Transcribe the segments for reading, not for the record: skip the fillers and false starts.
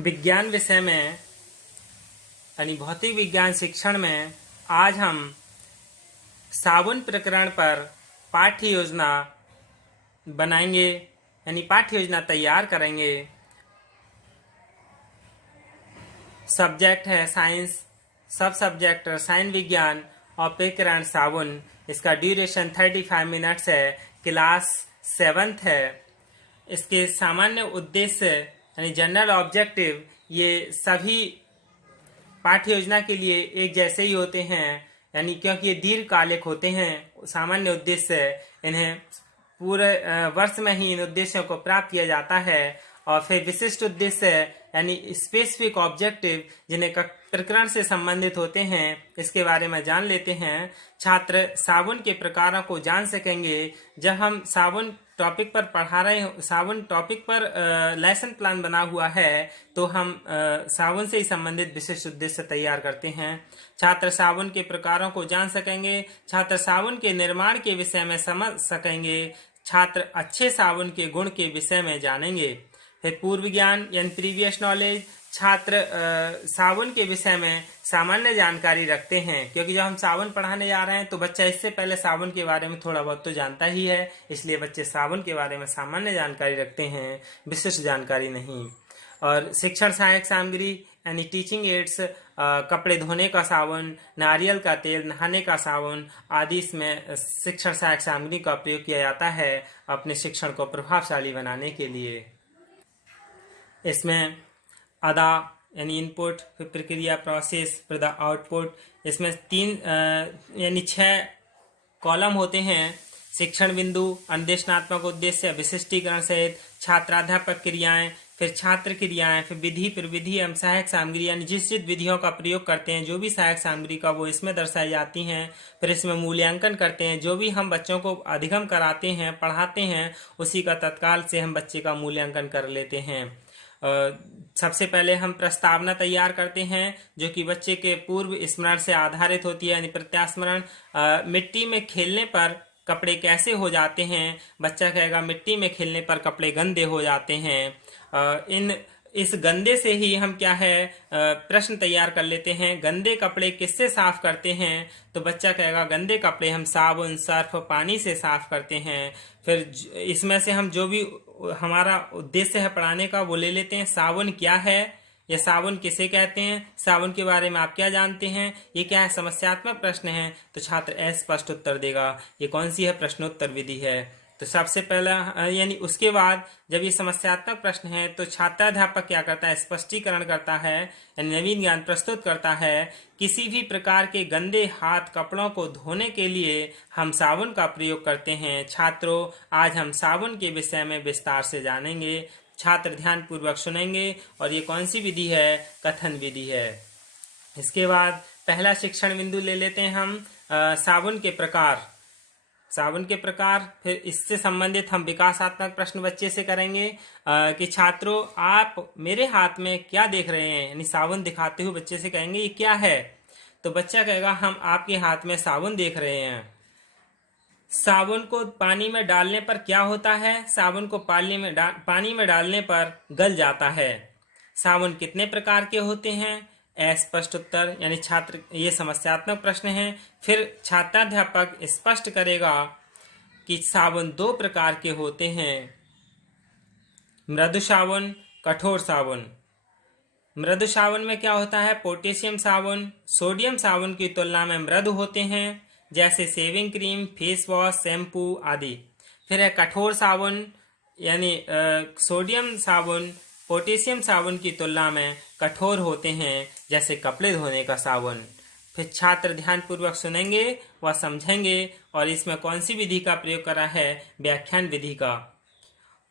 विज्ञान विषय में यानी भौतिक विज्ञान शिक्षण में आज हम साबुन प्रकरण पर पाठ्य योजना बनाएंगे यानी पाठ्य योजना तैयार करेंगे। सब्जेक्ट है साइंस, सब सब्जेक्ट रसायन विज्ञान और प्रकरण साबुन। इसका ड्यूरेशन 35 मिनट्स है, क्लास 7th है। इसके सामान्य उद्देश्य यानी जनरल ऑब्जेक्टिव ये सभी पाठ्य योजना के लिए एक जैसे ही होते हैं, यानी क्योंकि ये दीर्घकालिक होते हैं। सामान्य उद्देश्य इन्हें पूरे वर्ष में ही इन उद्देश्यों को प्राप्त किया जाता है। और फिर विशिष्ट उद्देश्य यानी स्पेसिफिक ऑब्जेक्टिव जिन्हें प्रकरण से संबंधित होते हैं, इसके बारे में जान लेते हैं। छात्र साबुन के प्रकारों को जान सकेंगे। जब हम साबुन टॉपिक पर पढ़ा रहे हो, साबुन टॉपिक पर लेसन प्लान बना हुआ है, तो हम साबुन से ही संबंधित विशिष्ट उद्देश्य तैयार करते हैं। छात्र साबुन के प्रकारों को जान सकेंगे। छात्र साबुन के निर्माण के विषय में समझ सकेंगे। छात्र अच्छे साबुन के गुण के विषय में जानेंगे। फिर पूर्व ज्ञान यानी प्रीवियस नॉलेज, छात्र साबुन के विषय में सामान्य जानकारी रखते हैं, क्योंकि जब हम साबुन पढ़ाने जा रहे हैं तो बच्चा इससे पहले साबुन के बारे में थोड़ा बहुत तो जानता ही है, इसलिए बच्चे साबुन के बारे में सामान्य जानकारी रखते हैं, विशिष्ट जानकारी नहीं। और शिक्षण सहायक सामग्री यानी टीचिंग एड्स, कपड़े धोने का साबुन, नारियल का तेल, नहाने का साबुन आदि इसमें शिक्षण सहायक सामग्री का प्रयोग किया जाता है अपने शिक्षण को प्रभावशाली बनाने के लिए। इसमें अदा यानी इनपुट, फिर प्रक्रिया प्रोसेस, फिर आउटपुट, इसमें 3 यानी 6 कॉलम होते हैं। शिक्षण बिंदु, अनुदेशनात्मक उद्देश्य, विशिष्टीकरण सहित, छात्राध्यापक क्रियाएं, फिर छात्र क्रियाएं, फिर विधि, फिर विधि एवं सहायक सामग्री यानी जिस विधियों का प्रयोग करते हैं, जो भी सहायक सामग्री का वो इसमें दर्शाई जाती हैं। फिर इसमें मूल्यांकन करते हैं, जो भी हम बच्चों को अधिगम कराते हैं, पढ़ाते हैं, उसी का तत्काल से हम बच्चे का मूल्यांकन कर लेते हैं। सबसे पहले हम प्रस्तावना तैयार करते हैं, जो कि बच्चे के पूर्व स्मरण से आधारित होती है यानी प्रत्यास्मरण। मिट्टी में खेलने पर कपड़े कैसे हो जाते हैं? बच्चा कहेगा मिट्टी में खेलने पर कपड़े गंदे हो जाते हैं। इस गंदे से ही हम क्या है प्रश्न तैयार कर लेते हैं। गंदे कपड़े किससे साफ करते हैं? तो बच्चा कहेगा गंदे कपड़े हम साबुन, सर्फ, पानी से साफ करते हैं। फिर इसमें से हम जो भी हमारा उद्देश्य है पढ़ाने का वो ले लेते हैं। साबुन क्या है, या साबुन किसे कहते हैं, साबुन के बारे में आप क्या जानते हैं, ये क्या है, समस्यात्मक प्रश्न है। तो छात्र अस्पष्ट उत्तर देगा। ये कौन सी है? प्रश्नोत्तर विधि है। तो सबसे पहला यानी उसके बाद जब ये समस्यात्मक प्रश्न है तो छात्राध्यापक क्या करता है? स्पष्टीकरण करता है यानी नवीन ज्ञान प्रस्तुत करता है। किसी भी प्रकार के गंदे हाथ कपड़ों को धोने के लिए हम साबुन का प्रयोग करते हैं। छात्रों, आज हम साबुन के विषय में विस्तार से जानेंगे। छात्र ध्यान पूर्वक सुनेंगे। और ये कौन सी विधि है? कथन विधि है। इसके बाद पहला शिक्षण बिंदु ले लेते हैं हम साबुन के प्रकार। साबुन के प्रकार, फिर इससे संबंधित हम विकासात्मक प्रश्न बच्चे से करेंगे कि छात्रों आप मेरे हाथ में क्या देख रहे हैं, यानी साबुन दिखाते हुए बच्चे से कहेंगे ये क्या है? तो बच्चा कहेगा हम आपके हाथ में साबुन देख रहे हैं। साबुन को पानी में डालने पर क्या होता है? साबुन को पानी में डालने पर गल जाता है। साबुन कितने प्रकार के होते हैं? अस्पष्ट उत्तर यानी छात्र, ये समस्यात्मक प्रश्न है। फिर छात्राध्यापक स्पष्ट करेगा कि साबुन 2 प्रकार के होते हैं, मृदु साबुन, कठोर साबुन। मृदु साबुन में क्या होता है? पोटेशियम साबुन सोडियम साबुन की तुलना में मृदु होते हैं, जैसे shaving cream, face wash, shampoo आदि। फिर है कठोर साबुन यानी सोडियम साबुन पोटेशियम साबुन की तुलना में कठोर होते हैं, जैसे कपड़े धोने का साबुन। फिर छात्र ध्यानपूर्वक सुनेंगे व समझेंगे और इसमें कौन सी विधि का प्रयोग करा है? व्याख्यान विधि का।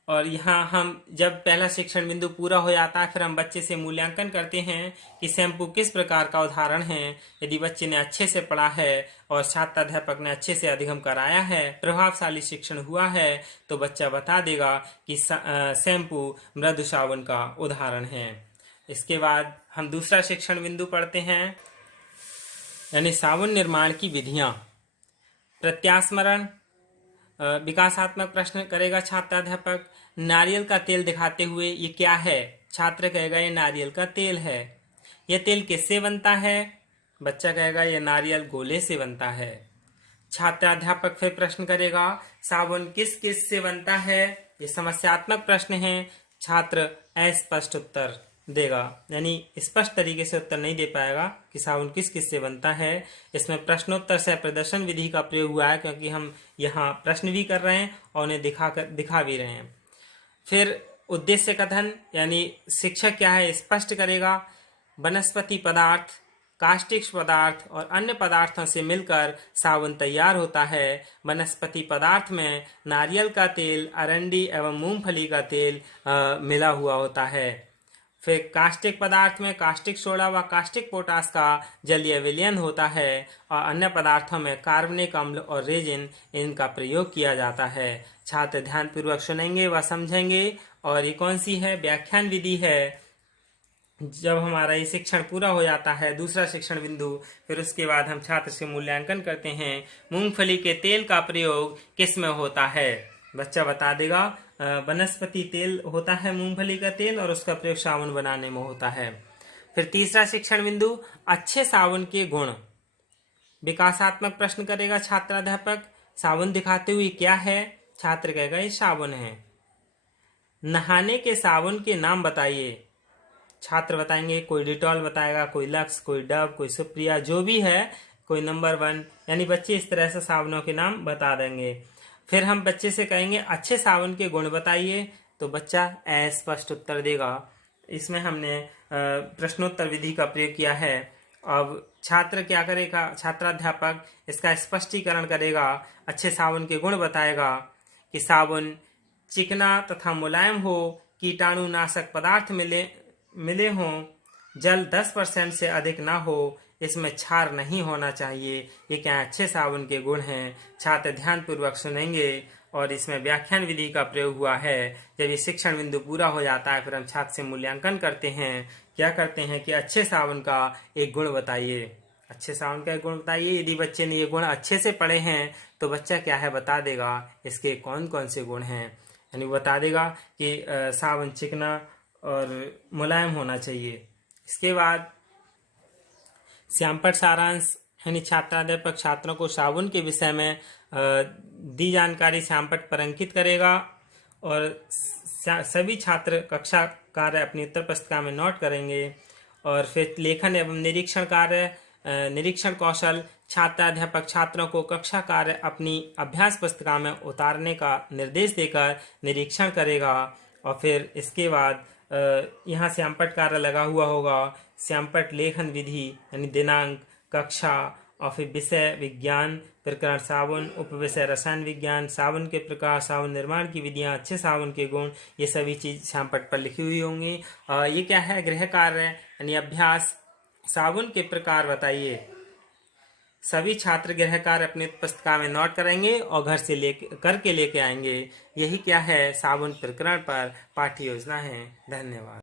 और यहाँ हम जब पहला शिक्षण बिंदु पूरा हो जाता है, फिर हम बच्चे से मूल्यांकन करते हैं कि शैम्पू किस प्रकार का उदाहरण है। यदि बच्चे ने अच्छे से पढ़ा है और छात्राध्यापक ने अच्छे से अधिगम कराया है, प्रभावशाली शिक्षण हुआ है, तो बच्चा बता देगा कि शैम्पू मृदु साबुन का उदाहरण है। इसके बाद हम दूसरा शिक्षण बिंदु पढ़ते हैं, यानी साबुन निर्माण की विधियां। प्रत्यास्मरण, विकासात्मक प्रश्न करेगा छात्राध्यापक। नारियल का तेल दिखाते हुए ये क्या है? छात्र कहेगा ये नारियल का तेल है। यह तेल किससे बनता है? बच्चा कहेगा ये नारियल गोले से बनता है। छात्राध्यापक फिर प्रश्न करेगा साबुन किस किस से बनता है? ये समस्यात्मक प्रश्न है। छात्र अस्पष्ट उत्तर देगा, यानी स्पष्ट तरीके से उत्तर नहीं दे पाएगा कि साबुन किस किस से बनता है। इसमें प्रश्नोत्तर सह प्रदर्शन विधि का प्रयोग हुआ है, क्योंकि हम यहाँ प्रश्न भी कर रहे हैं और उन्हें दिखा भी रहे हैं। फिर उद्देश्य कथन, यानी शिक्षक क्या है स्पष्ट करेगा। वनस्पति पदार्थ, कास्टिक पदार्थ और अन्य पदार्थों से मिलकर साबुन तैयार होता है। वनस्पति पदार्थ में नारियल का तेल, अरंडी एवं मूंगफली का तेल मिला हुआ होता है। फिर कास्टिक पदार्थ में कास्टिक सोडा व कास्टिक पोटास का जलीय विलयन होता है और अन्य पदार्थों में कार्बनिक अम्ल और रेजिन इनका प्रयोग किया जाता है। छात्र ध्यानपूर्वक सुनेंगे व समझेंगे। और ये कौन सी है? व्याख्यान विधि है। जब हमारा ये शिक्षण पूरा हो जाता है, दूसरा शिक्षण बिंदु, फिर उसके बाद हम छात्र से मूल्यांकन करते हैं। मूंगफली के तेल का प्रयोग किस में होता है? बच्चा बता देगा वनस्पति तेल होता है मूंगफली का तेल, और उसका प्रयोग साबुन बनाने में होता है। फिर तीसरा शिक्षण बिंदु, अच्छे साबुन के गुण। विकासात्मक प्रश्न करेगा छात्राध्यापक। साबुन दिखाते हुए क्या है? छात्र कहेगा ये साबुन है। नहाने के साबुन के नाम बताइए। छात्र बताएंगे, कोई डिटॉल बताएगा, कोई लक्स, कोई डव, कोई सुप्रिया, जो भी है, कोई नंबर 1, यानी बच्चे इस तरह से साबुनों के नाम बता देंगे। फिर हम बच्चे से कहेंगे अच्छे साबुन के गुण बताइए, तो बच्चा अस्पष्ट उत्तर देगा। इसमें हमने प्रश्नोत्तर विधि का प्रयोग किया है। अब छात्र क्या करेगा? छात्राध्यापक इसका स्पष्टीकरण करेगा। अच्छे साबुन के गुण बताएगा कि साबुन चिकना तथा मुलायम हो, कीटाणुनाशक पदार्थ मिले हों, जल 10% से अधिक ना हो, इसमें क्षार नहीं होना चाहिए। ये क्या अच्छे साबुन के गुण हैं। छात्र ध्यानपूर्वक सुनेंगे और इसमें व्याख्यान विधि का प्रयोग हुआ है। जब ये शिक्षण बिंदु पूरा हो जाता है, फिर हम छात्र से मूल्यांकन करते हैं। क्या करते हैं कि अच्छे साबुन का एक गुण बताइए। अच्छे साबुन का एक गुण बताइए। यदि बच्चे ने ये गुण अच्छे से पढ़े हैं तो बच्चा क्या है बता देगा इसके कौन कौन से गुण हैं, यानी बता देगा कि साबुन चिकना और मुलायम होना चाहिए। इसके बाद श्यामपट्ट सारांश, यानी छात्राध्यापक छात्रों को साबुन के विषय में दी जानकारी श्यामपट्ट पर अंकित करेगा और सभी छात्र कक्षा कार्य अपनी उत्तर पुस्तिका में नोट करेंगे। और फिर लेखन एवं निरीक्षण कार्य, निरीक्षण कौशल, छात्राध्यापक छात्रों को कक्षा कार्य अपनी अभ्यास पुस्तिका में उतारने का निर्देश देकर निरीक्षण करेगा। और फिर इसके बाद यहाँ श्यामपट्ट कार्य लगा हुआ होगा। श्यामपट्ट लेखन विधि, यानी दिनांक, कक्षा और फिर विषय विज्ञान, प्रकरण साबुन, उपविषय रसायन विज्ञान, साबुन के प्रकार, साबुन निर्माण की विधियां, अच्छे साबुन के गुण, ये सभी चीज श्यामपट्ट पर लिखी हुई होंगी। ये क्या है? गृह कार्य, यानी अभ्यास। साबुन के प्रकार बताइए। सभी छात्र गृह कार्य अपनी पुस्तिका में नोट करेंगे और घर से लेके आएंगे। यही क्या है? साबुन प्रकरण पर पाठ्य योजना है। धन्यवाद।